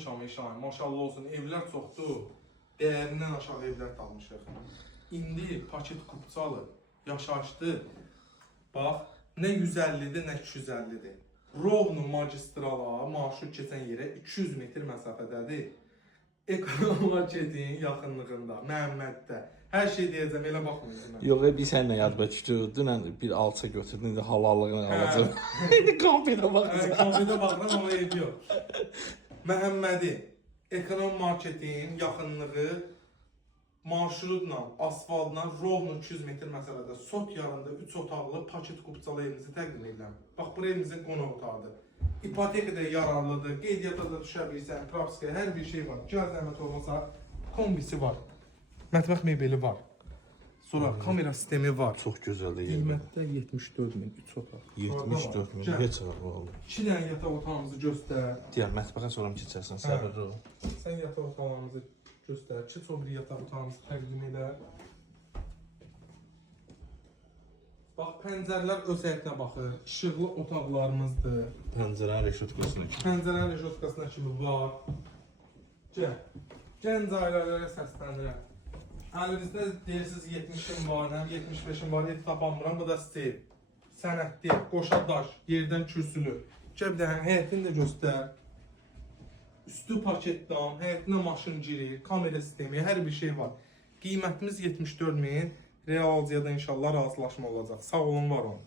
almışam eşyan. Maşallah olsun, evlər çoxdur. Dəyərindən aşağı evlər almışıq. İndi paket kupçalı, yaşaşdı. Bax, nə 150-dir, nə 250-dir. Rovno magistrala, marşrut keçən yerə 200 metr məsafədədir. Ekonom marketin yaxınlığında, Məhəmməddə. Hər şey deyəcəm, elə baxmayın. Yox, bir sənlə yadıma düşdü. Dünən bir alça götürdün, indi halallığını alacaq. İndi kompiyuta baxacaq. Kompiyuta baxıram, amma ev yox. Məhəmmədi, ekonom marketin yaxınlığı marşrutla, asfaltla, rovno 200 metr məsələdə sot yarında 3 otaqlı paket kupçalı evinizi təqdim edirəm. Bax, bu evimizin qonaq otağıdır. İpoteka da yararlıdır, qeydiyyata da düşə bilirsən, prapiskaya, hər bir şey var. Gəl zəhmət olmasa, kombisi var. Mətbəx mebeli var. Sonra kamera sistemi var. Çox gözəldir. Qiymətdə 74.000, 3 otaq. 74.000, heç var. 2 dənə yataq otağımızı göstər. Deyər, mətbəxə sonra keçərsən, səbirli ol. Sən yataq otağımızı göstər. 2 sobri yataq otağımızı təqdim edə. Bax, pəncərələr öz həyətinə baxır. İşıqlı otaqlarımızdır. Pəncərənin reşotkasına kimi. Pəncərənin reşotkasına kimi var. Gəl. Gənc ailələrə səslənirəm. Əlinizdə deyirsiniz 70'im var, 75'im var, et tapamıram. Bu da stil. Sənətli, qoşa daş, yerdən kürsülü. Gəl bir dənə həyətini də göstər. Üstü paketdan, həyətinə maşın girir, kamera sistemi, hər bir şey var. Qiymətimiz 74.000. Real alıcıya da inşallah razılaşma olacaq. Sağ olun, var olun.